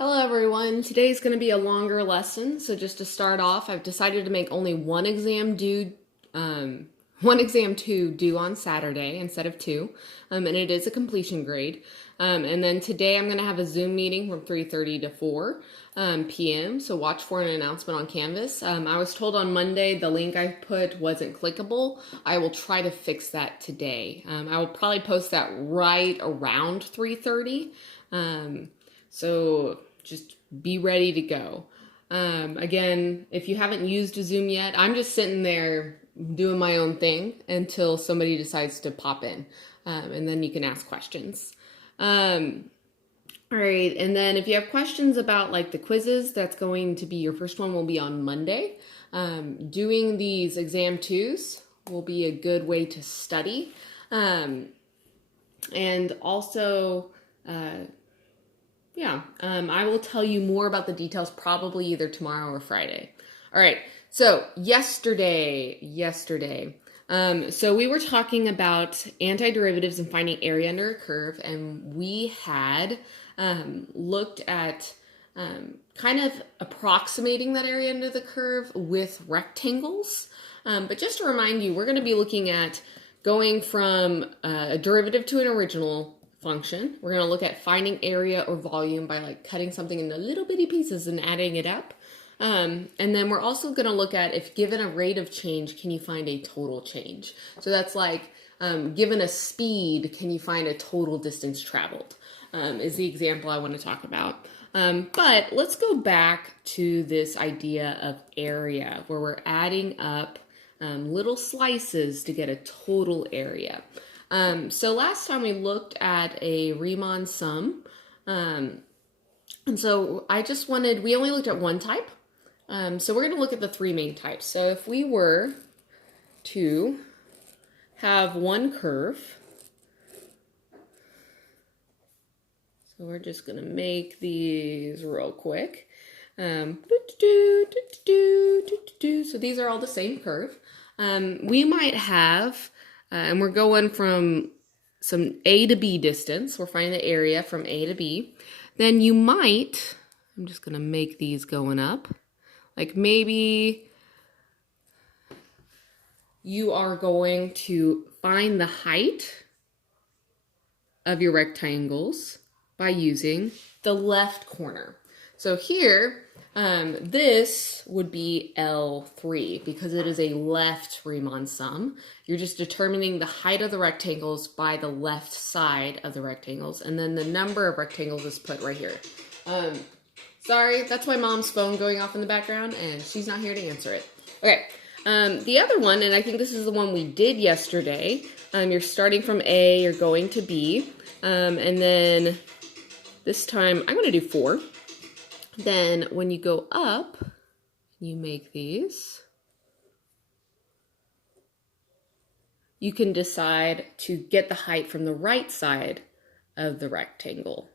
Hello everyone, today's going to be a longer lesson, so just to start off, I've decided to make only one exam two due on Saturday instead of two, and it is a completion grade. And then today I'm going to have a Zoom meeting from 3:30 to 4 p.m., so watch for an announcement on Canvas. I was told on Monday the link I put wasn't clickable. I will try to fix that today. I will probably post that right around 3:30. So just be ready to go. Again, if you haven't used a Zoom yet, I'm just sitting there doing my own thing until somebody decides to pop in, and then you can ask questions. All right, and then if you have questions about like the quizzes, that's going to be, your first one will be on Monday. Doing these exam twos will be a good way to study. And also, I will tell you more about the details probably either tomorrow or Friday. All right, so yesterday, so we were talking about antiderivatives and finding area under a curve, and we had looked at kind of approximating that area under the curve with rectangles. But just to remind you, we're going to be looking at going from a derivative to an original function. We're going to look at finding area or volume by like cutting something into little bitty pieces and adding it up. And then we're also going to look at, if given a rate of change, can you find a total change? So that's like, given a speed, can you find a total distance traveled, is the example I want to talk about. But let's go back to this idea of area, where we're adding up little slices to get a total area. So last time we looked at a Riemann sum, and so we only looked at one type, so we're going to look at the three main types. So if we were to have one curve, so we're just going to make these real quick. So these are all the same curve. We might have, and we're going from some A to B distance. We're finding the area from A to B. Then you might, I'm just going to make these going up. Like maybe you are going to find the height of your rectangles by using the left corner. So here, this would be L3 because it is a left Riemann sum. You're just determining the height of the rectangles by the left side of the rectangles, and then the number of rectangles is put right here. Sorry, that's my mom's phone going off in the background, and she's not here to answer it. Okay, the other one, and I think this is the one we did yesterday, you're starting from A, you're going to B, and then this time I'm going to do 4. Then when you go up, you make these. You can decide to get the height from the right side of the rectangle.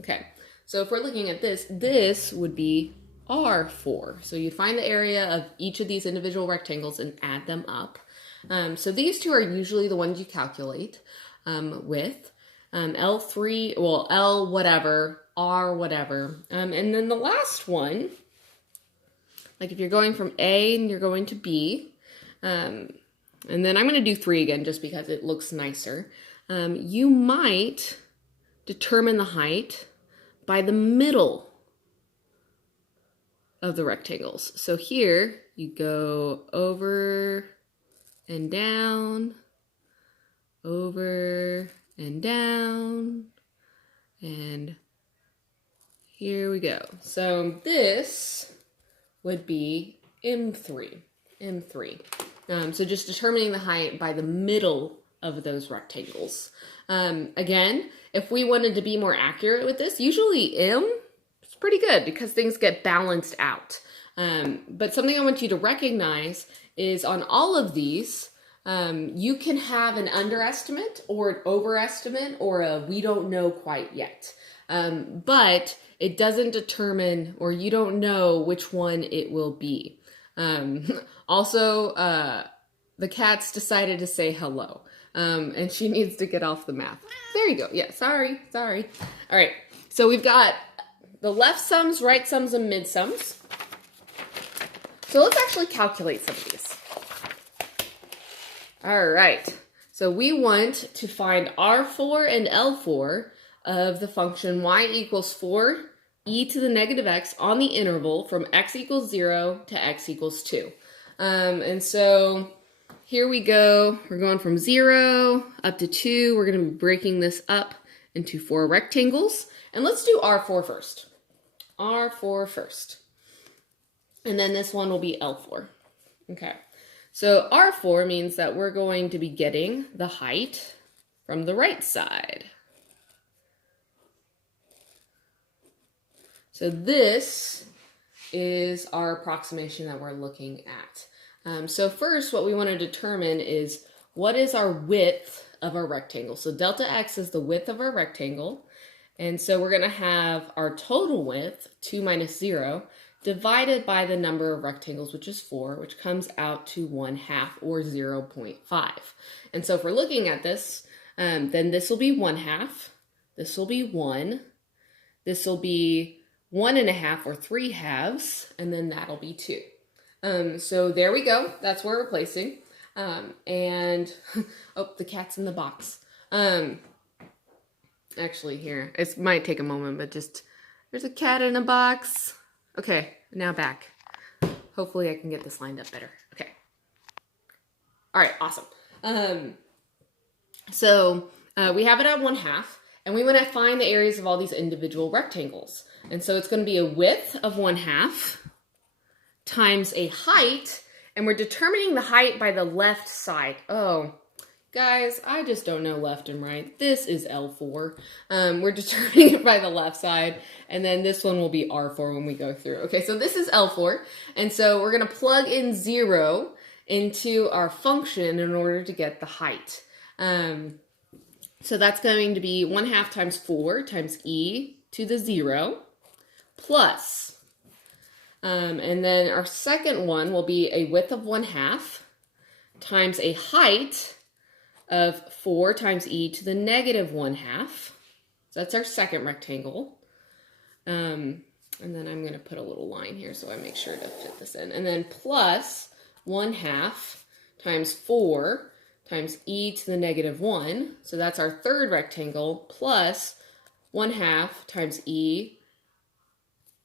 Okay, so if we're looking at this, this would be R4. So you find the area of each of these individual rectangles and add them up. So these two are usually the ones you calculate with. L3, well, L whatever, R whatever. And then the last one, like if you're going from A and you're going to B, and then I'm going to do 3 again just because it looks nicer. You might determine the height by the middle of the rectangles. So here you go over and down, over and down, and here we go. So this would be M3. So just determining the height by the middle of those rectangles. Again, if we wanted to be more accurate with this, usually M is pretty good because things get balanced out. But something I want you to recognize is on all of these, you can have an underestimate or an overestimate or a we don't know quite yet. But it doesn't determine, or you don't know which one it will be. Also, the cat's decided to say hello, and she needs to get off the mat. There you go. Yeah, sorry. All right. So we've got the left sums, right sums, and mid sums. So let's actually calculate some of these. All right. So we want to find R4 and L4 of the function y equals 4 e to the negative x on the interval from x equals 0 to x equals 2. And so here we go. We're going from 0 up to 2. We're going to be breaking this up into 4 rectangles. And let's do R4 first. R4 first. And then this one will be L4. Okay. So R4 means that we're going to be getting the height from the right side. So this is our approximation that we're looking at. So first, what we want to determine is what is our width of our rectangle. So delta x is the width of our rectangle. And so we're going to have our total width, 2 minus 0, divided by the number of rectangles, which is 4, which comes out to 1/2 or 0.5. And so if we're looking at this, then this will be 1/2, this will be 1, this will be 1.5 or 3/2, and then that'll be 2. So there we go. That's where we're placing. And oh, the cat's in the box. Actually, here, it might take a moment, but just there's a cat in a box. Okay, now back. Hopefully I can get this lined up better. Okay. All right, awesome. So we have it at 1/2, and we want to find the areas of all these individual rectangles. And so it's going to be a width of 1/2 times a height, and we're determining the height by the left side. Oh, guys, I just don't know left and right. This is L4. We're determining it by the left side, and then this one will be R4 when we go through. Okay, so this is L4, and so we're going to plug in 0 into our function in order to get the height. So that's going to be 1/2 times 4 times e to the 0 plus, and then our second one will be a width of 1/2 times a height of 4 times e to the negative 1/2. So that's our second rectangle. And then I'm going to put a little line here so I make sure to fit this in. And then plus 1/2 times 4 times e to the negative 1. So that's our third rectangle, plus 1/2 times e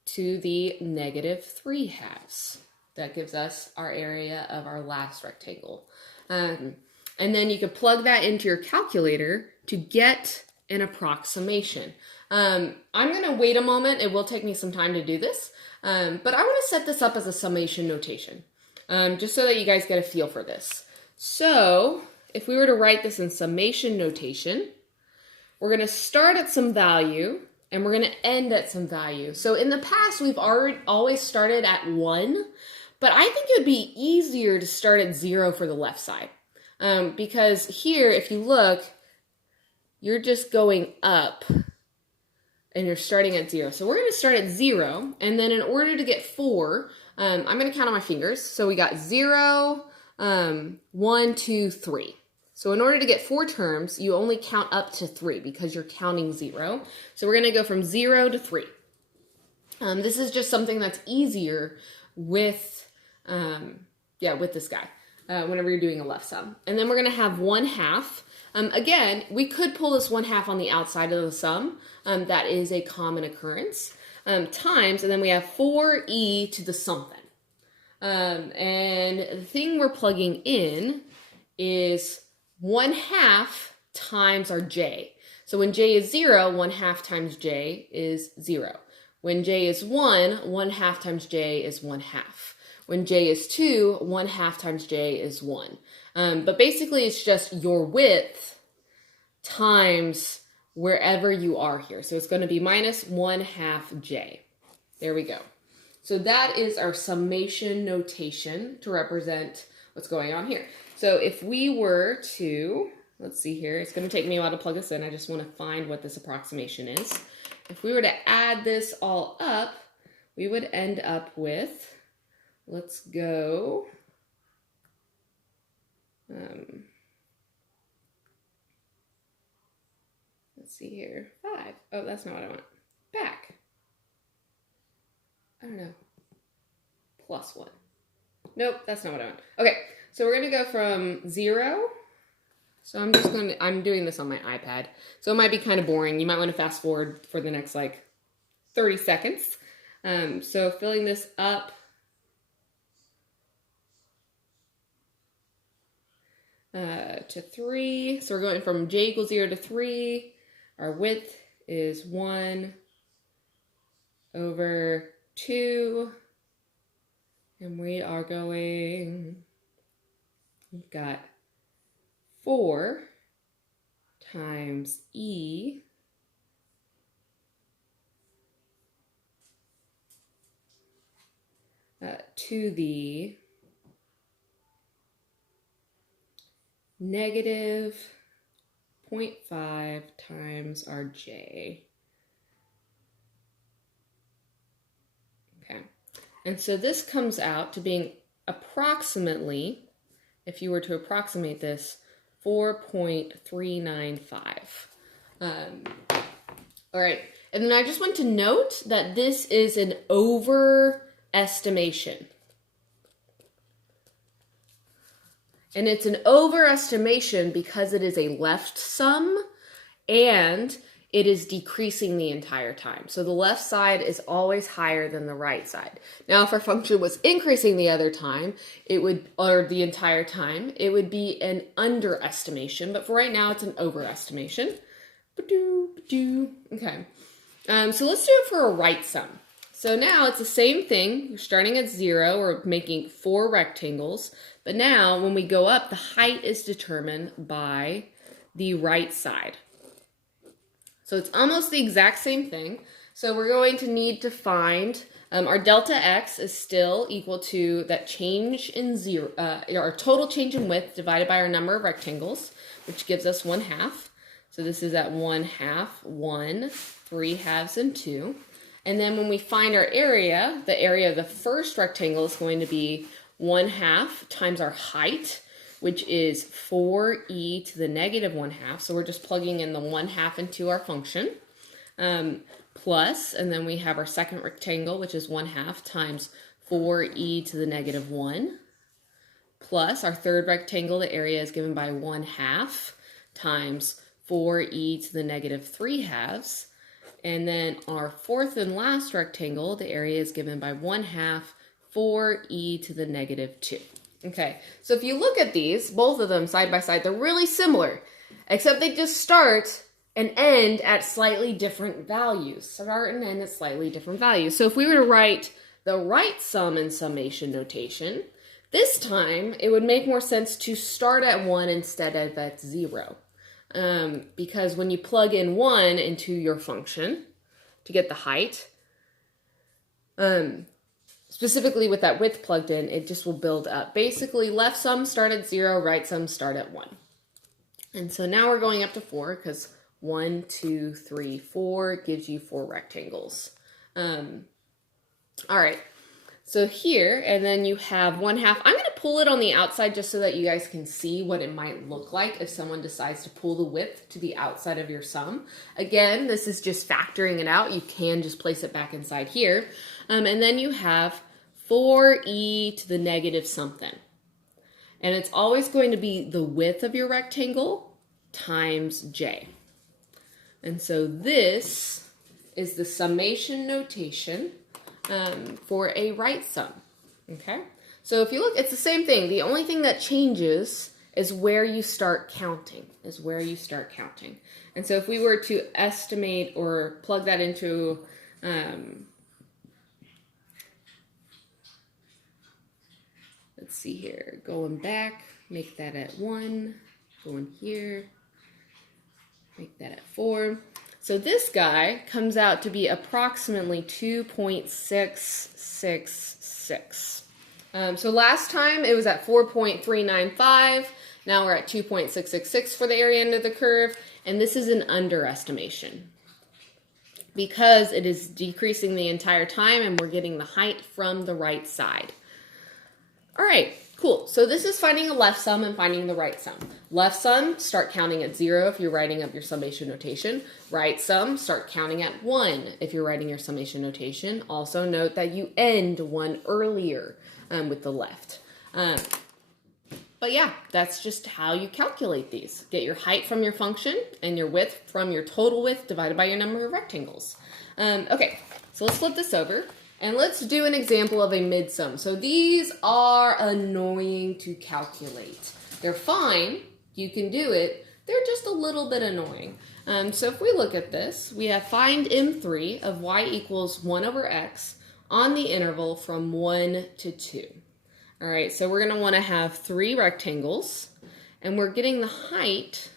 to the negative 3/2. That gives us our area of our last rectangle. And then you can plug that into your calculator to get an approximation. I'm going to wait a moment. It will take me some time to do this. But I want to set this up as a summation notation, just so that you guys get a feel for this. So if we were to write this in summation notation, we're going to start at some value, and we're going to end at some value. So in the past, we've always started at 1, but I think it would be easier to start at 0 for the left side. Because here, if you look, you're just going up and you're starting at 0. So we're going to start at 0, and then in order to get 4, I'm going to count on my fingers. So we got 0, 1, 2, 3. So in order to get 4 terms, you only count up to 3 because you're counting 0. So we're going to go from 0 to 3. This is just something that's easier with, with this guy. Whenever you're doing a left sum. And then we're going to have 1/2. Again, we could pull this 1/2 on the outside of the sum. That is a common occurrence. Times, and then we have 4e to the something. And the thing we're plugging in is 1/2 times our j. So when j is 0, 1/2 times j is 0. When j is 1, 1/2 times j is 1/2. When j is 2, 1/2 times j is 1. But basically, it's just your width times wherever you are here. So it's going to be minus 1/2 j. There we go. So that is our summation notation to represent what's going on here. So if we were to, let's see here, it's going to take me a while to plug this in. I just want to find what this approximation is. If we were to add this all up, we would end up with, let's go, let's see here, 5. Oh, that's not what I want. I don't know, plus 1. Nope, that's not what I want. Okay, so we're going to go from 0. So I'm doing this on my iPad. So it might be kind of boring. You might want to fast forward for the next like 30 seconds. So filling this up to 3. So we're going from j equals 0 to 3. Our width is 1 over 2. And we are going, we've got 4 times e to the negative 0.5 times our j. Okay, and so this comes out to being approximately, if you were to approximate this, 4.395. All right, and then I just want to note that this is an overestimation. And it's an overestimation because it is a left sum and it is decreasing the entire time. So the left side is always higher than the right side. Now, if our function was increasing the other time, or the entire time, it would be an underestimation. But for right now, it's an overestimation. Okay. So let's do it for a right sum. So now it's the same thing. We're starting at 0. We're making 4 rectangles. But now when we go up, the height is determined by the right side. So it's almost the exact same thing. So we're going to need to find, our delta x is still equal to that change in our total change in width divided by our number of rectangles, which gives us 1/2. So this is at 1/2, 1, 3/2, and 2. And then when we find our area, the area of the first rectangle is going to be 1/2 times our height, which is 4e to the negative 1/2. So we're just plugging in the 1/2 into our function. Plus, and then we have our second rectangle, which is 1/2 times 4e to the negative 1. Plus our third rectangle, the area is given by 1/2 times 4e to the negative 3/2. And then our fourth and last rectangle, the area is given by 1/2 4e to the negative 2. Okay, so if you look at these, both of them side by side, they're really similar, except they just start and end at slightly different values. Start and end at slightly different values. So if we were to write the right sum in summation notation, this time it would make more sense to start at 1 instead of at 0. Because when you plug in 1 into your function to get the height, specifically with that width plugged in, it just will build up. Basically, left sum start at 0, right sum start at 1. And so now we're going up to 4 because 1, 2, 3, 4 gives you 4 rectangles. All right, so here, and then you have 1/2. I'm going to pull it on the outside just so that you guys can see what it might look like if someone decides to pull the width to the outside of your sum. Again, this is just factoring it out. You can just place it back inside here. And then you have 4e to the negative something. And it's always going to be the width of your rectangle times j. And so this is the summation notation for a right sum. Okay? So if you look, it's the same thing. The only thing that changes is where you start counting, And so if we were to estimate or plug that into let's see here, going back, make that at 1, going here, make that at 4. So this guy comes out to be approximately 2.666. So last time it was at 4.395. Now we're at 2.666 for the area under the curve. And this is an underestimation because it is decreasing the entire time and we're getting the height from the right side. All right, Cool. So this is finding a left sum and finding the right sum. Left sum, start counting at 0 if you're writing up your summation notation. Right sum, start counting at 1 if you're writing your summation notation. Also note that you end one earlier with the left. But yeah, that's just how you calculate these. Get your height from your function and your width from your total width divided by your number of rectangles. Okay, so let's flip this over. And let's do an example of a midsum. So these are annoying to calculate. They're fine, you can do it, they're just a little bit annoying. So if we look at this, we have find M3 of y equals 1 over x on the interval from 1 to 2. All right, so we're gonna wanna have 3 rectangles, and we're getting the height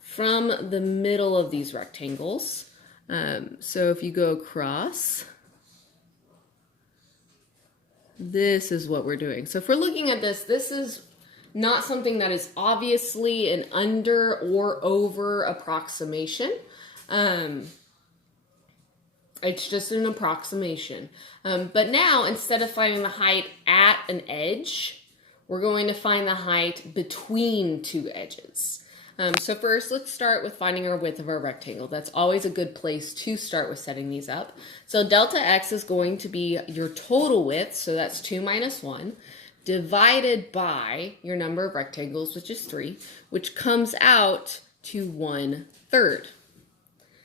from the middle of these rectangles. So if you go across, this is what we're doing. So if we're looking at this, this is not something that is obviously an under or over approximation. It's just an approximation. But now, instead of finding the height at an edge, we're going to find the height between 2 edges. So first, let's start with finding our width of our rectangle. That's always a good place to start with setting these up. So delta x is going to be your total width, so that's 2 minus 1, divided by your number of rectangles, which is 3, which comes out to 1/3.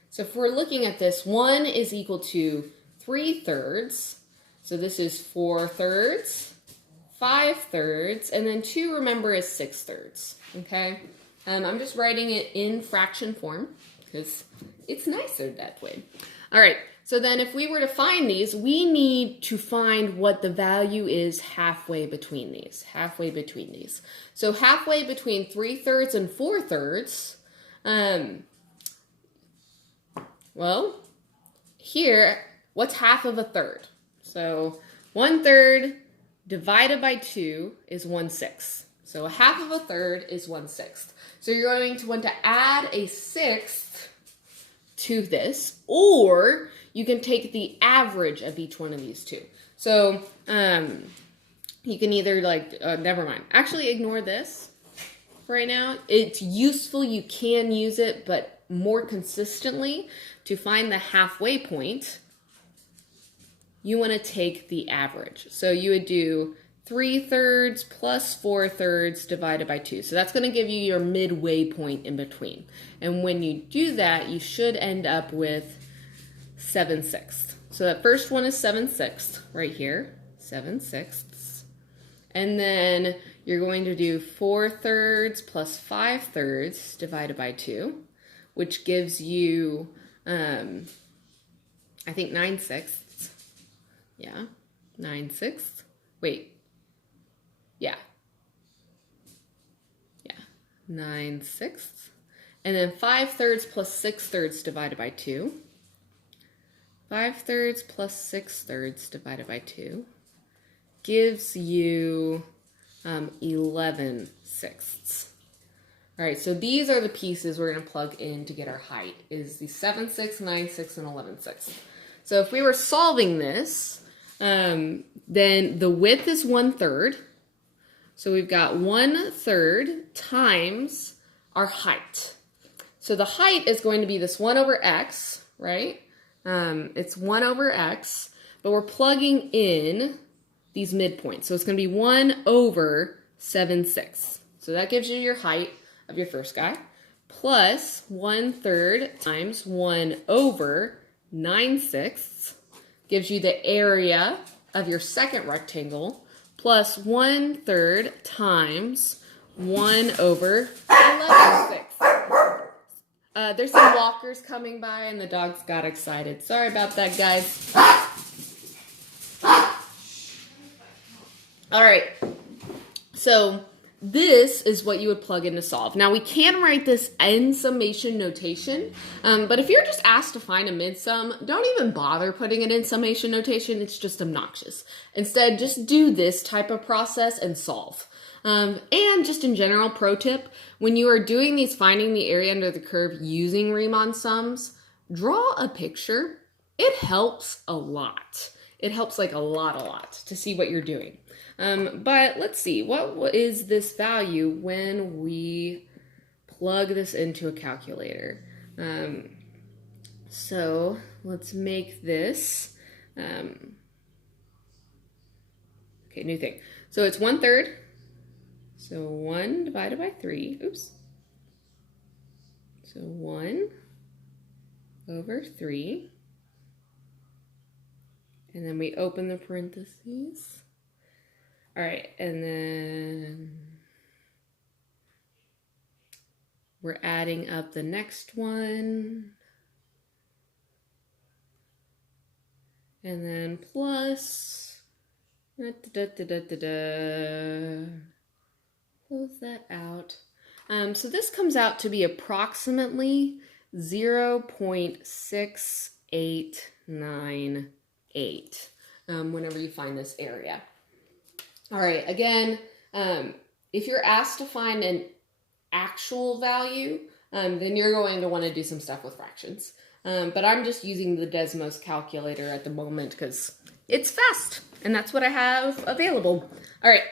So if we're looking at this, 1 is equal to 3/3. So this is 4/3, 5/3, and then 2, remember, is 6/3, okay? I'm just writing it in fraction form because it's nicer that way. All right, so then if we were to find these, we need to find what the value is halfway between these, So halfway between 3/3 and 4/3, well, here, what's half of a third? So 1/3 divided by 2 is 1/6. So a half of a third is 1/6. So you're going to want to add a 1/6 to this, or you can take the average of each one of these two. So you can either never mind. Actually, ignore this for right now. It's useful, you can use it, but more consistently, to find the halfway point, you want to take the average. So you would do 3/3 plus 4/3 divided by 2. So that's going to give you your midway point in between. And when you do that, you should end up with 7/6. So that first one is 7/6 right here, 7/6. And then you're going to do 4/3 plus 5/3 divided by 2, which gives you, I think 9/6. Yeah, 9/6. Wait. Yeah, 9/6. And then 5/3 plus 6/3 divided by 2. 5/3 plus 6/3 divided by 2 gives you 11/6. All right, so these are the pieces we're going to plug in to get our height, is the 7/6, 9/6, and 11/6. So if we were solving this, then the width is 1/3. So we've got 1/3 times our height. So the height is going to be this 1 over x, right? It's 1 over x, but we're plugging in these midpoints. So it's going to be 1 over 7/6. So that gives you your height of your first guy, plus 1/3 times 1 over 9/6 gives you the area of your second rectangle, plus 1/3 times 1 over 11/6. There's some walkers coming by and the dogs got excited. Sorry about that, guys. All right, so this is what you would plug in to solve. Now we can write this in summation notation, but if you're just asked to find a midsum, don't even bother putting it in summation notation. It's just obnoxious. Instead, just do this type of process and solve. And just in general, pro tip, when you are doing these finding the area under the curve using Riemann sums, draw a picture. It helps a lot. it helps like a lot to see what you're doing. But let's see, what is this value when we plug this into a calculator? So let's make this, okay, new thing. So it's 1/3. So 1 divided by 3, oops. So 1 over 3. And then we open the parentheses. All right, and then we're adding up the next one. And then plus, close that out. So this comes out to be approximately 0.6898 whenever you find this area. All right, again, if you're asked to find an actual value, then you're going to want to do some stuff with fractions. But I'm just using the Desmos calculator at the moment because it's fast and that's what I have available. All right.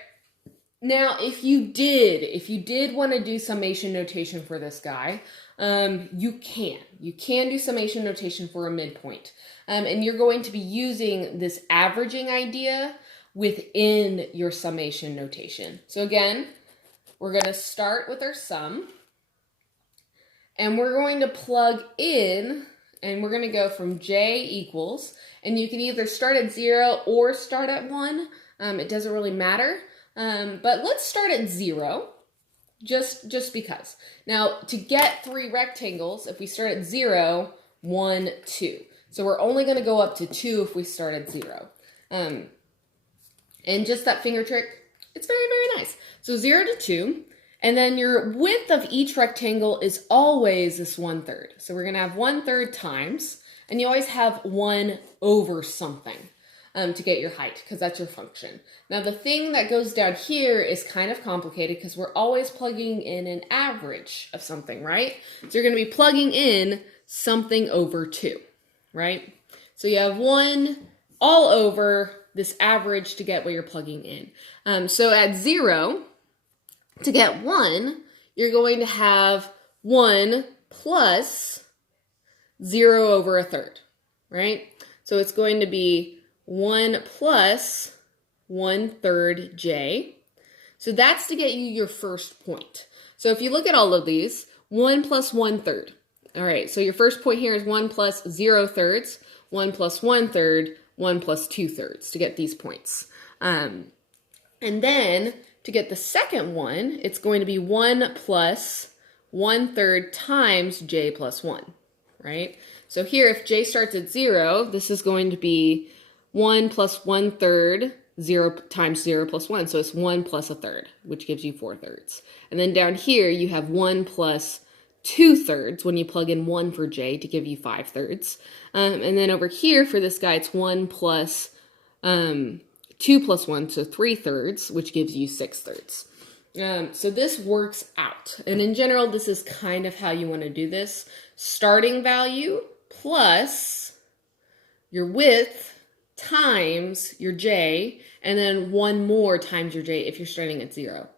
Now, if you did want to do summation notation for this guy, you can do summation notation for a midpoint. And you're going to be using this averaging idea within your summation notation. So again, we're going to start with our sum and we're going to plug in, and we're going to go from j equals, and you can either start at 0 or start at 1. It doesn't really matter. But let's start at 0, just because. Now, to get 3 rectangles, if we start at 0, 1, 2. So we're only going to go up to 2 if we start at 0. And just that finger trick, it's very, very nice. So 0 to 2, and then your width of each rectangle is always this 1/3. So we're going to have 1/3 times, and you always have 1 over something. To get your height, because that's your function. Now the thing that goes down here is kind of complicated because we're always plugging in an average of something, right? So you're going to be plugging in something over 2, right? So you have 1 all over this average to get what you're plugging in. So at 0, to get 1, you're going to have 1 plus 0 over 1/3, right? So it's going to be 1 plus 1/3 j. So that's to get you your first point. So if you look at all of these, 1 plus 1/3. All right, so your first point here is 1 plus 0/3, 1 plus 1/3, 1 plus 2/3 to get these points. And then to get the second one, it's going to be 1 plus 1/3 times j plus 1, right? So here, if j starts at 0, this is going to be 1 plus 1/3, 0 times 0 plus 1. So it's 1 plus 1/3, which gives you 4/3. And then down here, you have 1 plus 2/3 when you plug in 1 for j to give you 5/3. And then over here for this guy, it's 1 plus 2 plus 1, so 3/3, which gives you 6/3. So this works out. And in general, this is kind of how you want to do this. Starting value plus your width times your j, and then 1 more times your j if you're starting at 0.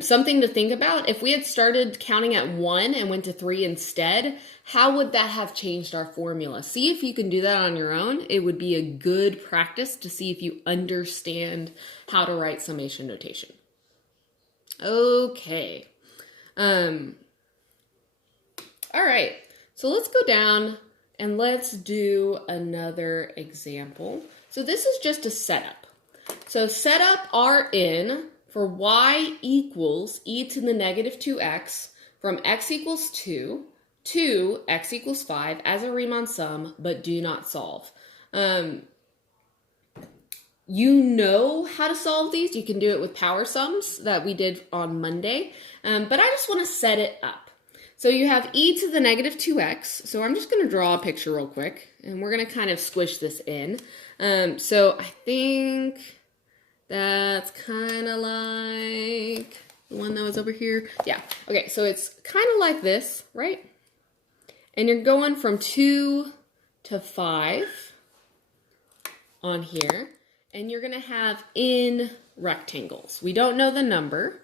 Something to think about, if we had started counting at 1 and went to 3 instead, how would that have changed our formula? See if you can do that on your own. It would be a good practice to see if you understand how to write summation notation. Okay. All right, so let's go down and let's do another example. So this is just a setup. So set up Rn for y equals e to the negative 2x from x equals 2 to x equals 5 as a Riemann sum, but do not solve. You know how to solve these. You can do it with power sums that we did on Monday, but I just want to set it up. So you have e to the negative 2x. So I'm just going to draw a picture real quick, and we're going to kind of squish this in. So I think that's kind of like the one that was over here. Yeah. Okay, so it's kind of like this, right? And you're going from 2 to 5. on here, and you're going to have in rectangles. We don't know the number,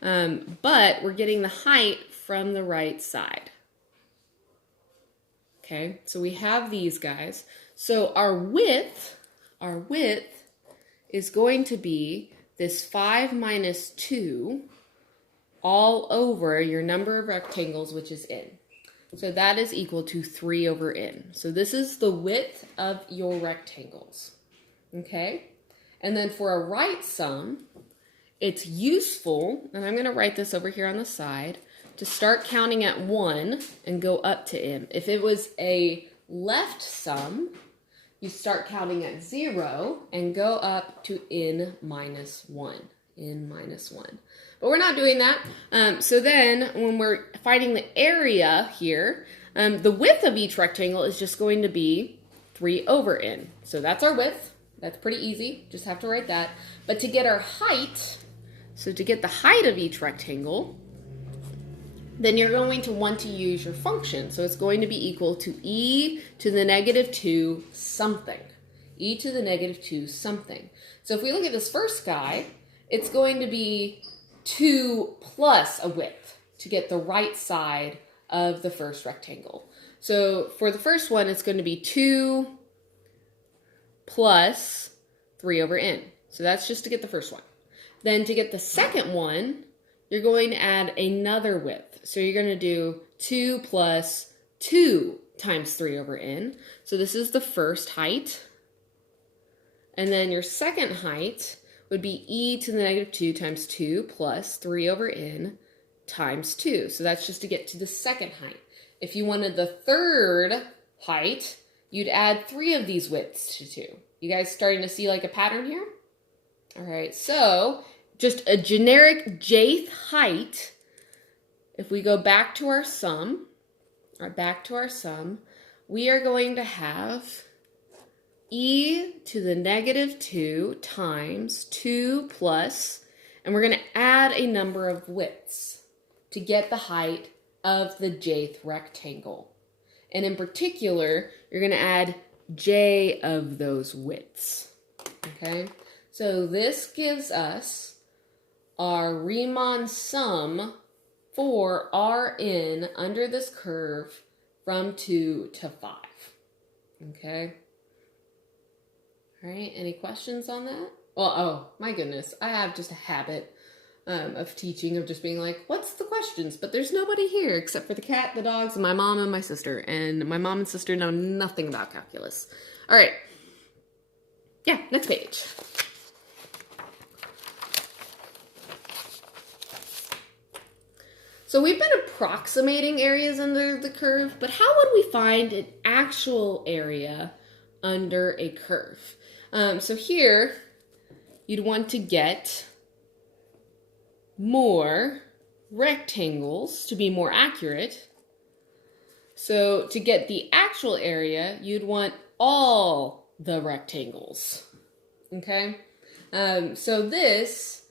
but we're getting the height from the right side. Okay, so we have these guys. So our width is going to be this 5 minus 2 all over your number of rectangles, which is n. So that is equal to 3 over n. So this is the width of your rectangles. Okay? And then for a right sum, it's useful, and I'm going to write this over here on the side, to start counting at 1 and go up to n. If it was a left sum, you start counting at 0 and go up to n minus 1. N minus 1. But we're not doing that. So then when we're finding the area here, the width of each rectangle is just going to be 3 over n. So that's our width. That's pretty easy. Just have to write that. But to get our height, so to get the height of each rectangle, then you're going to want to use your function. So it's going to be equal to e to the negative 2 something. E to the negative 2 something. So if we look at this first guy, it's going to be 2 plus a width to get the right side of the first rectangle. So for the first one, it's going to be 2 plus 3 over n. So that's just to get the first one. Then to get the second one, you're going to add another width. So you're going to do 2 plus 2 times 3 over n. So this is the first height. And then your second height would be e to the negative 2 times 2 plus 3 over n times 2. So that's just to get to the second height. If you wanted the third height, you'd add 3 of these widths to 2. You guys starting to see like a pattern here? All right, so just a generic j'th height. If we go back to our sum, we are going to have e to the negative 2 times 2 plus, and we're going to add a number of widths to get the height of the j'th rectangle. And in particular, you're going to add j of those widths. Okay, so this gives us our Riemann sum for Rn under this curve from 2 to 5. Okay. All right, any questions on that? Well, oh my goodness, I have just a habit of teaching, of just being like, what's the questions? But there's nobody here except for the cat, the dogs, my mom, and my sister. And my mom and sister know nothing about calculus. All right. Yeah, next page. So we've been approximating areas under the curve, but how would we find an actual area under a curve? So here, you'd want to get more rectangles to be more accurate. So to get the actual area, you'd want all the rectangles. Okay? So this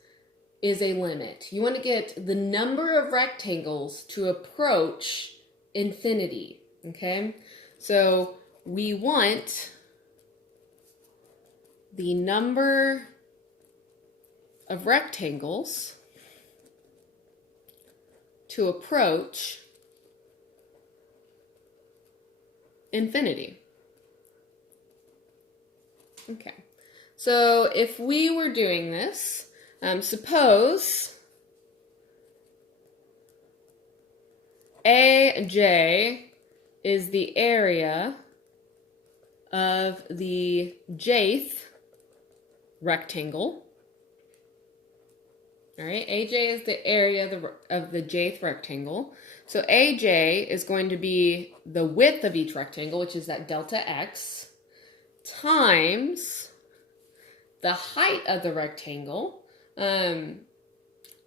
is a limit. You want to get the number of rectangles to approach infinity. Okay? So we want the number of rectangles to approach infinity. Okay, so if we were doing this, suppose AJ is the area of the j'th rectangle. All right, AJ is the area of the j'th rectangle. So AJ is going to be the width of each rectangle, which is that delta x, times the height of the rectangle.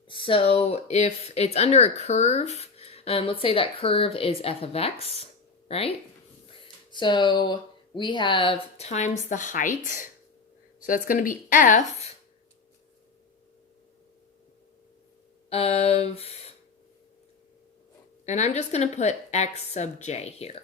So if it's under a curve, let's say that curve is f of x, right? So we have times the height. So that's going to be f of, and I'm just going to put x sub j here.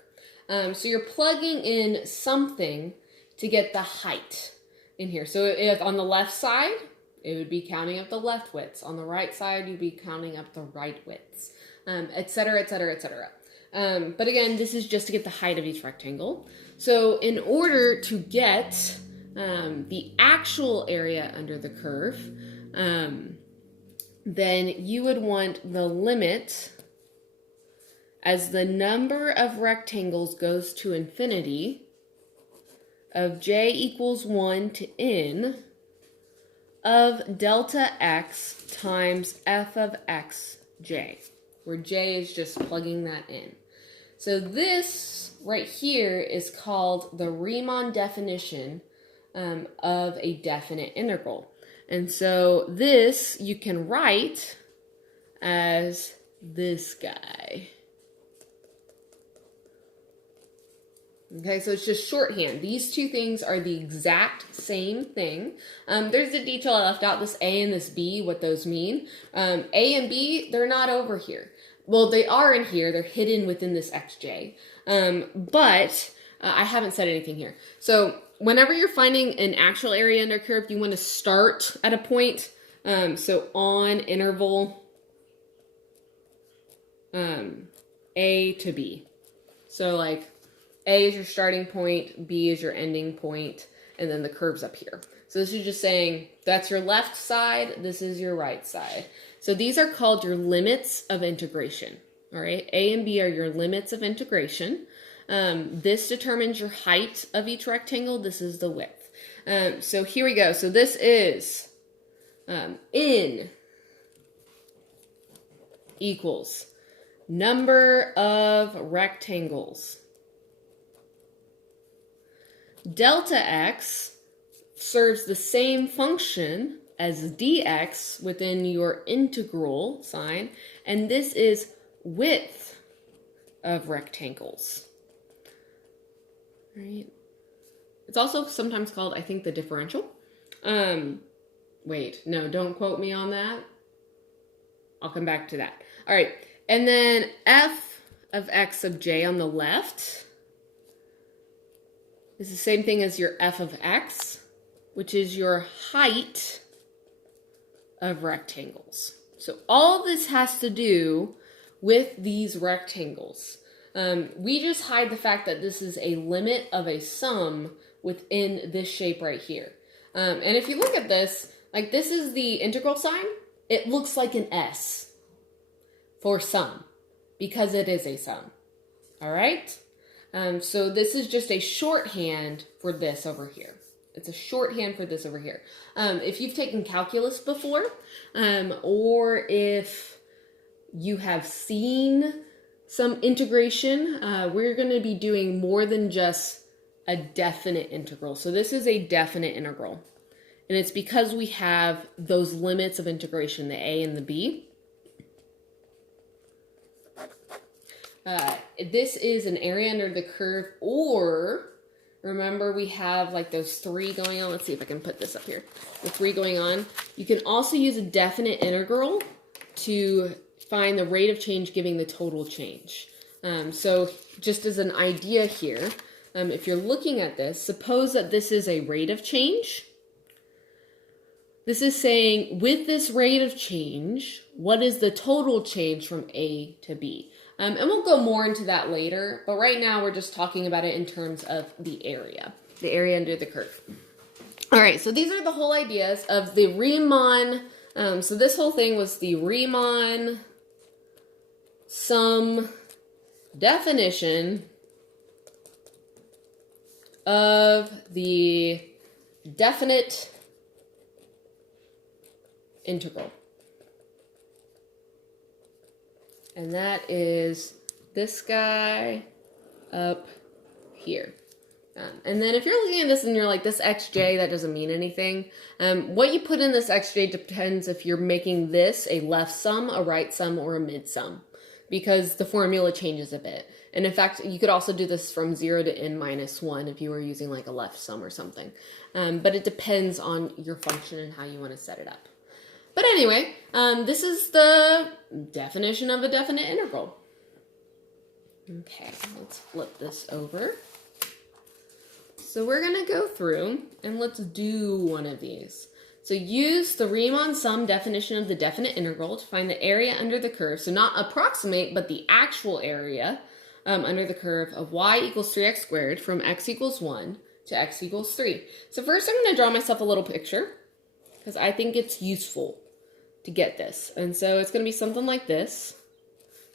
So you're plugging in something to get the height in here. So if on the left side, it would be counting up the left widths. On the right side, you'd be counting up the right widths, et cetera, et cetera, et cetera. But again, this is just to get the height of each rectangle. So in order to get the actual area under the curve, then you would want the limit as the number of rectangles goes to infinity of j equals 1 to n of delta x times f of x j, where j is just plugging that in. So this right here is called the Riemann definition of a definite integral. And so this you can write as this guy. Okay, so it's just shorthand. These two things are the exact same thing. There's a detail I left out, this A and this B, what those mean. A and B, they're not over here. Well, they are in here. They're hidden within this xj. But I haven't said anything here. So whenever you're finding an actual area under curve, you want to start at a point. So on interval A to B. So like A is your starting point, B is your ending point, and then the curve's up here. So this is just saying that's your left side, this is your right side. So these are called your limits of integration. All right, A and B are your limits of integration. This determines your height of each rectangle. This is the width. So here we go. So this is n equals number of rectangles. Delta x serves the same function as dx within your integral sign, and this is width of rectangles. Right? It's also sometimes called, I think, the differential. Wait, no, don't quote me on that. I'll come back to that. All right, and then f of x of j on the left is the same thing as your f of x, which is your height of rectangles. So all this has to do with these rectangles. We just hide the fact that this is a limit of a sum within this shape right here. And if you look at this, like this is the integral sign, it looks like an S for sum because it is a sum. All right? So this is just a shorthand for this over here. It's a shorthand for this over here. If you've taken calculus before, or if you have seen some integration, we're going to be doing more than just a definite integral. So this is a definite integral. And it's because we have those limits of integration, the A and the B. This is an area under the curve, or remember we have like those three going on. Let's see if I can put this up here. The three going on. You can also use a definite integral to find the rate of change giving the total change. So just as an idea here, if you're looking at this, suppose that this is a rate of change. This is saying with this rate of change, what is the total change from A to B? And we'll go more into that later, but right now we're just talking about it in terms of the area under the curve. All right, so these are the whole ideas of the Riemann. So this whole thing was the Riemann Sum definition of the definite integral. And that is this guy up here. And then if you're looking at this and you're like, this xj, that doesn't mean anything. What you put in this xj depends if you're making this a left sum, a right sum, or a mid sum, because the formula changes a bit. And in fact, you could also do this from 0 to n minus 1 if you were using like a left sum or something. But it depends on your function and how you want to set it up. But anyway, this is the definition of a definite integral. Okay, let's flip this over. So we're going to go through and let's do one of these. So use the Riemann sum definition of the definite integral to find the area under the curve. So not approximate, but the actual area under the curve of y equals 3x squared from x equals 1 to x equals 3. So first I'm going to draw myself a little picture because I think it's useful to get this. And so it's going to be something like this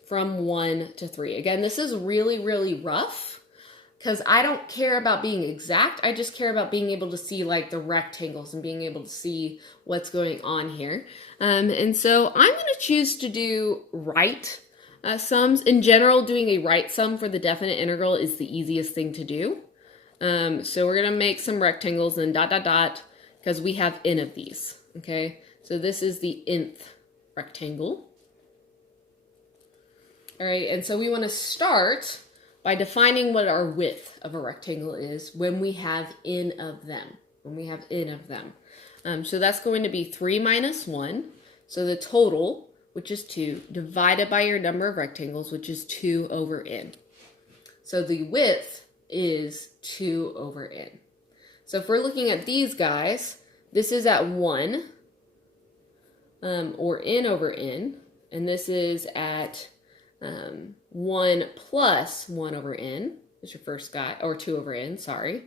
from 1 to 3. Again, this is really, really rough because I don't care about being exact. I just care about being able to see like the rectangles and being able to see what's going on here. And so I'm going to choose to do right sums. In general, doing a right sum for the definite integral is the easiest thing to do. So we're going to make some rectangles and dot, dot, dot, because we have n of these. Okay, so this is the nth rectangle. All right, and so we want to start by defining what our width of a rectangle is when we have n of them. So that's going to be 3 minus 1. So the total, which is 2, divided by your number of rectangles, which is 2 over n. So the width is 2 over n. So if we're looking at these guys, this is at 1, or n over n, and this is at 1 plus 1 over n, is your first guy, or 2 over n, sorry.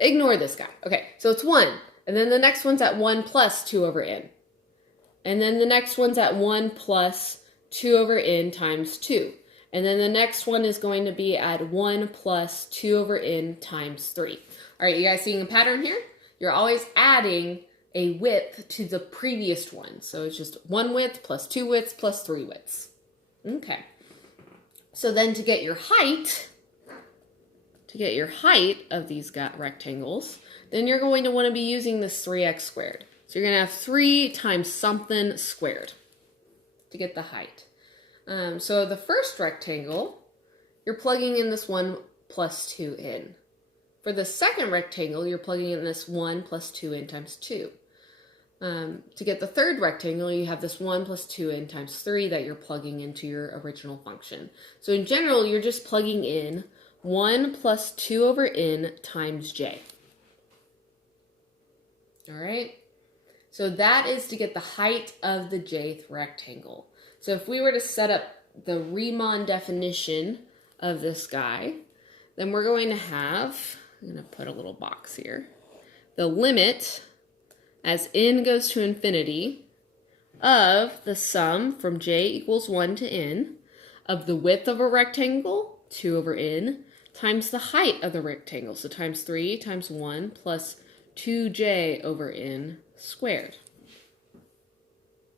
Ignore this guy. Okay, so it's 1, and then the next one's at 1 plus 2 over n. And then the next one's at 1 plus 2 over n times 2. And then the next one is going to be at 1 plus 2 over n times 3. All right, you guys seeing a pattern here? You're always adding a width to the previous one. So it's just 1 width plus 2 widths plus 3 widths. Okay. So then to get your height of these rectangles, then you're going to want to be using this 3x squared. So you're going to have 3 times something squared to get the height. So the first rectangle, you're plugging in this 1 plus 2n. For the second rectangle, you're plugging in this 1 plus 2n times 2. To get the third rectangle, you have this 1 plus 2n times 3 that you're plugging into your original function. So in general, you're just plugging in 1 plus 2 over n times j. All right? So that is to get the height of the jth rectangle. So if we were to set up the Riemann definition of this guy, then we're going to have, I'm going to put a little box here, the limit as n goes to infinity of the sum from j equals 1 to n of the width of a rectangle, 2 over n, times the height of the rectangle, so times 3 times 1 plus 2j over n squared.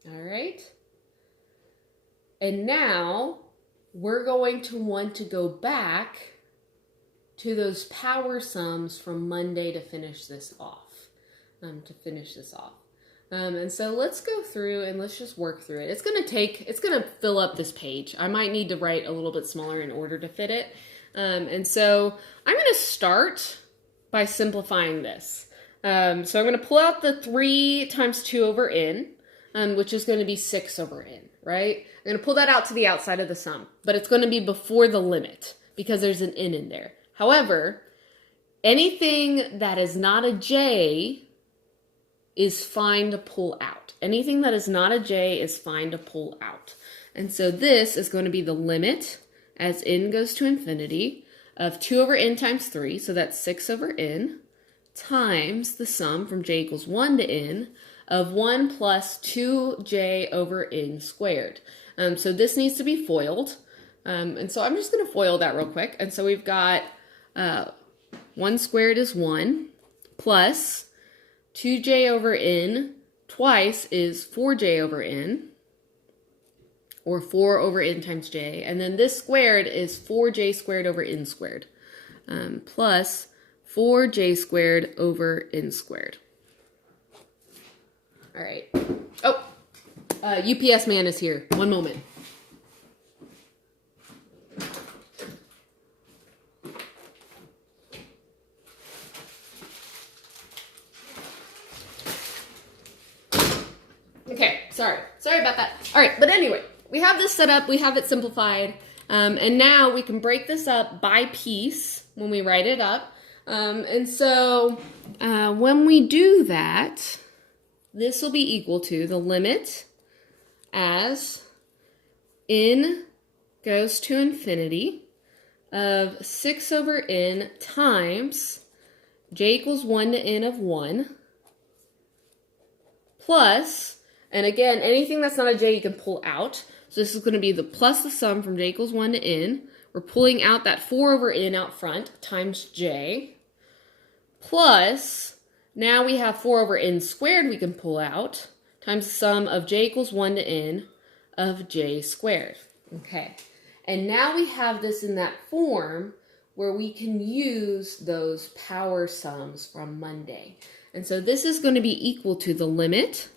All right? And now we're going to want to go back to those power sums from Monday to finish this off. And so let's go through and let's just work through it. It's going to fill up this page. I might need to write a little bit smaller in order to fit it. And so I'm going to start by simplifying this. So I'm going to pull out the 3 times 2 over n, which is going to be 6 over n, right? I'm going to pull that out to the outside of the sum, but it's going to be before the limit because there's an n in there. However, anything that is not a j is fine to pull out. Anything that is not a j is fine to pull out. And so this is going to be the limit as n goes to infinity of 2 over n times 3, so that's 6 over n, times the sum from j equals 1 to n of 1 plus 2j over n squared. So this needs to be FOILed. And so I'm just going to FOIL that real quick. And so we've got 1 squared is 1 plus 2j over n twice is 4j over n, or 4 over n times j. And then this squared is 4j squared over n squared, plus 4j squared over n squared. All right. Oh, UPS man is here. One moment. Okay, sorry about that. All right, but anyway, we have this set up, we have it simplified, and now we can break this up by piece when we write it up. And so when we do that, this will be equal to the limit as n goes to infinity of 6 over n times j equals 1 to n of 1 plus, and again, anything that's not a j you can pull out. So this is going to be the plus the sum from j equals 1 to n. We're pulling out that 4 over n out front times j plus, now we have 4 over n squared we can pull out times the sum of j equals 1 to n of j squared. Okay, and now we have this in that form where we can use those power sums from Monday. And so this is going to be equal to the limit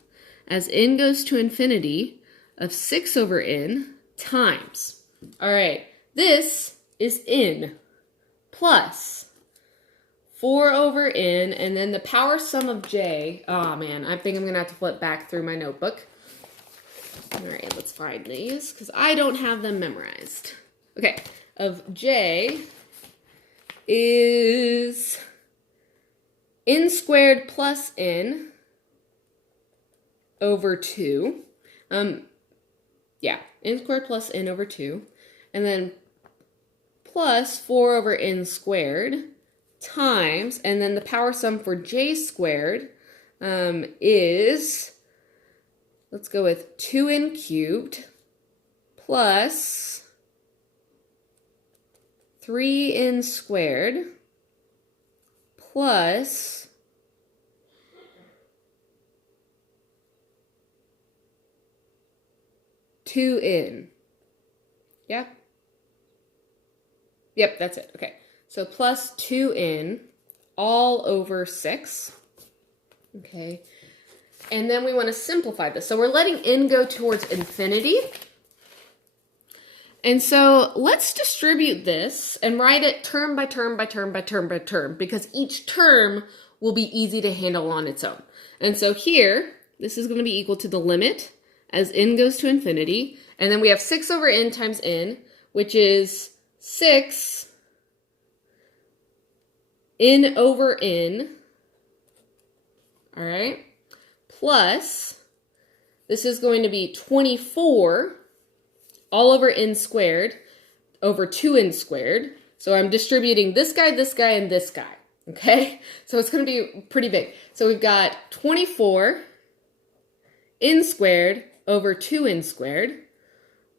as n goes to infinity of 6 over n times. All right, this is n plus 4 over n, and then the power sum of j. Oh man, I think I'm going to have to flip back through my notebook. All right, let's find these because I don't have them memorized. Okay, of j is n squared plus n over 2. Yeah, n squared plus n over 2. And then plus 4 over n squared times, and then the power sum for j squared is, let's go with 2n cubed plus 3n squared plus 2n. Yeah? Yep, that's it. Okay. So plus 2n all over 6. Okay. And then we want to simplify this. So we're letting n go towards infinity. And so let's distribute this and write it term by term by term by term by term, because each term will be easy to handle on its own. And so here, this is going to be equal to the limit as n goes to infinity. And then we have 6 over n times n, which is 6 n over n. All right. Plus, this is going to be 24 all over n squared over 2n squared. So I'm distributing this guy, and this guy. Okay? So it's going to be pretty big. So we've got 24 n squared over 2n squared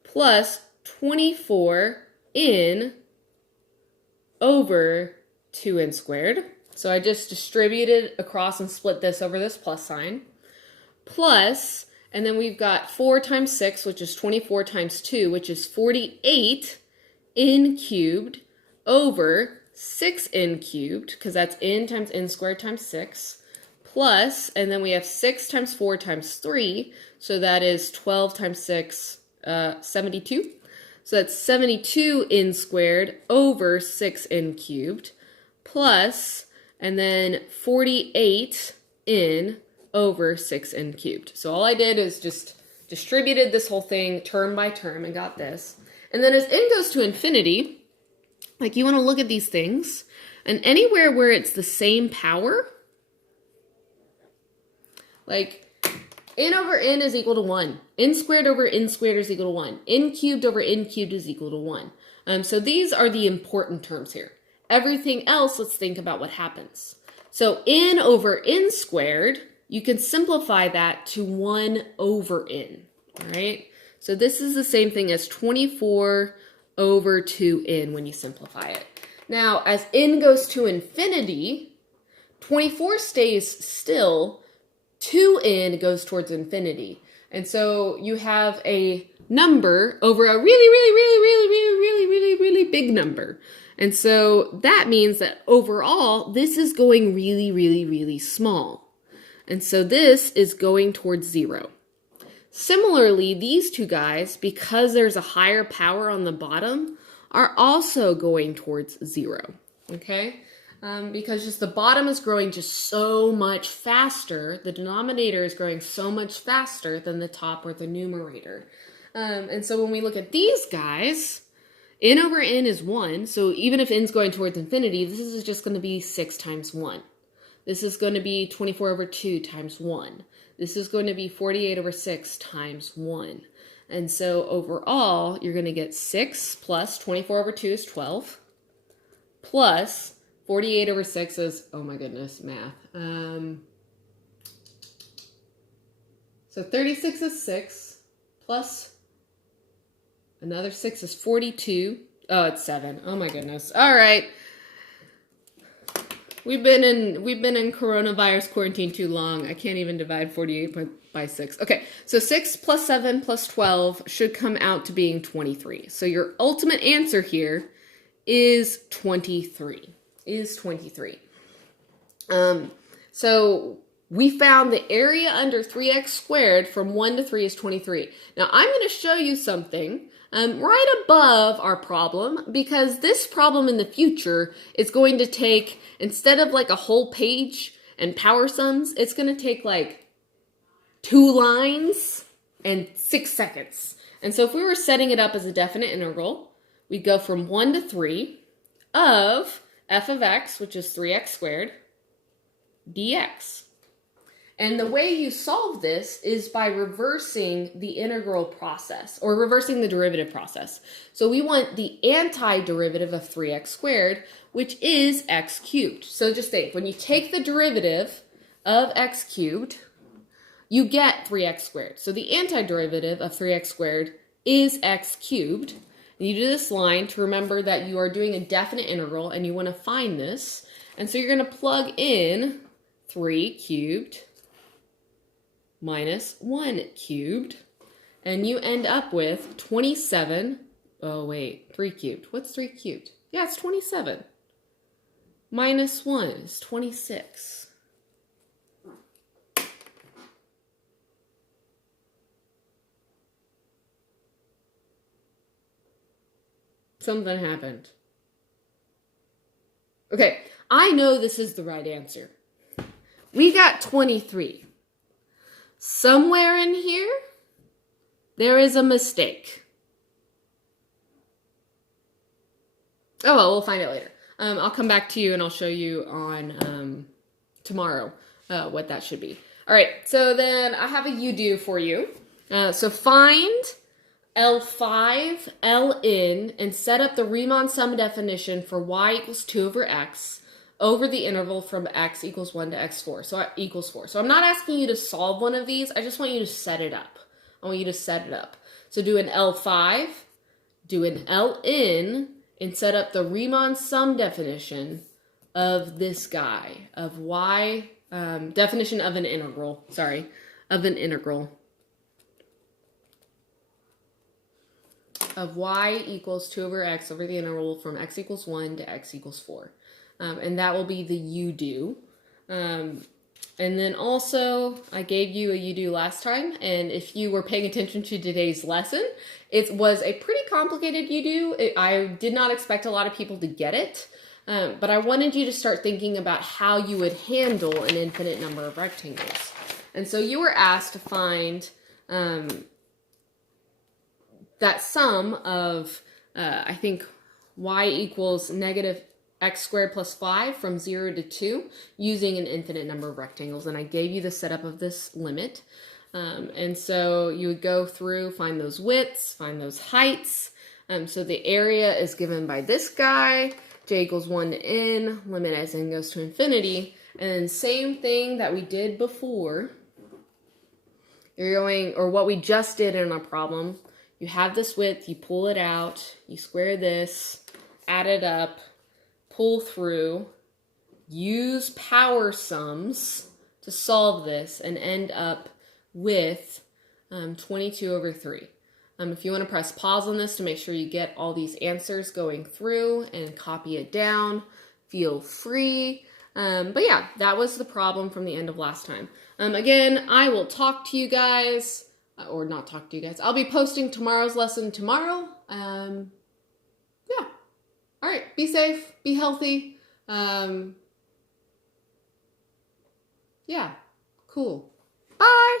plus 24 n over 2n squared. So I just distributed across and split this over this plus sign. Plus, and then we've got 4 times 6, which is 24 times 2, which is 48 n cubed over 6n cubed, because that's n times n squared times 6, plus, and then we have 6 times 4 times 3, so that is 12 times 6, 72. So that's 72 n squared over 6n cubed, plus, and then 48 n over 6n cubed. So all I did is just distributed this whole thing term by term and got this. And then as n goes to infinity, like you want to look at these things, and anywhere where it's the same power, like n over n is equal to 1. N squared over n squared is equal to 1. N cubed over n cubed is equal to 1. So these are the important terms here. Everything else, let's think about what happens. So n over n squared, you can simplify that to 1 over n, all right? So this is the same thing as 24 over 2n when you simplify it. Now, as n goes to infinity, 24 stays still, 2n goes towards infinity. And so you have a number over a really big number. And so that means that overall, this is going really small. And so this is going towards 0. Similarly, these two guys, because there's a higher power on the bottom, are also going towards 0, okay? Because just the bottom is growing just so much faster, the denominator is growing so much faster than the top or the numerator. And so when we look at these guys, n over n is 1, so even if n's going towards infinity, this is just going to be 6 times 1. This is going to be 24 over 2 times 1. This is going to be 48 over 6 times 1. And so overall, you're going to get 6 plus 24 over 2 is 12, plus 48 over 6 is, oh my goodness, math. So 36 is 6, plus another 6 is 42. Oh, it's 7. Oh my goodness. All right. We've been in coronavirus quarantine too long. I can't even divide 48 by 6. Okay, so 6 plus 7 plus 12 should come out to being 23. So your ultimate answer here is 23. So we found the area under 3x squared from 1 to 3 is 23. Now I'm going to show you something right above our problem, because this problem in the future is going to take, instead of like a whole page and power sums, it's going to take like 2 lines and 6 seconds. And so if we were setting it up as a definite integral, we'd go from 1 to 3 of f of x, which is 3x squared, dx. And the way you solve this is by reversing the integral process, or reversing the derivative process. So we want the antiderivative of 3x squared, which is x cubed. So just think, when you take the derivative of x cubed, you get 3x squared. So the antiderivative of 3x squared is x cubed. And you do this line to remember that you are doing a definite integral and you want to find this. And so you're going to plug in 3 cubed minus 1 cubed, and you end up with 27. Oh wait, 3 cubed. What's 3 cubed? Yeah, it's 27. Minus 1 is 26. Something happened. Okay, I know this is the right answer. We got 23. Somewhere in here, there is a mistake. Oh, well, we'll find it later. I'll come back to you and I'll show you on tomorrow what that should be. All right, so then I have a you-do for you. So find L5, Ln, and set up the Riemann sum definition for y equals 2 over x over the interval from x equals 1 to x4, so equals 4. So I'm not asking you to solve one of these, I just want you to set it up. I want you to set it up. So do an L5, do an Ln, and set up the Riemann sum definition of this guy, of y, definition of an integral, of y equals 2 over x over the interval from x equals 1 to x equals 4. And that will be the you-do. And then also, I gave you a you-do last time, and if you were paying attention to today's lesson, it was a pretty complicated you-do. I did not expect a lot of people to get it, but I wanted you to start thinking about how you would handle an infinite number of rectangles. And so you were asked to find that sum of, I think, y equals negative x squared plus 5 from 0 to 2 using an infinite number of rectangles. And I gave you the setup of this limit. And so you would go through, find those widths, find those heights. So the area is given by this guy, j equals 1 to n, limit as n goes to infinity. And then same thing that we did before. You're going, or what we just did in our problem, you have this width, you pull it out, you square this, add it up, pull through, use power sums to solve this, and end up with 22 over 3. If you want to press pause on this to make sure you get all these answers going through and copy it down, feel free. But yeah, that was the problem from the end of last time. Again, I will talk to you guys, or not talk to you guys. I'll be posting tomorrow's lesson tomorrow. Yeah. All right, be safe, be healthy. Yeah, cool. Bye.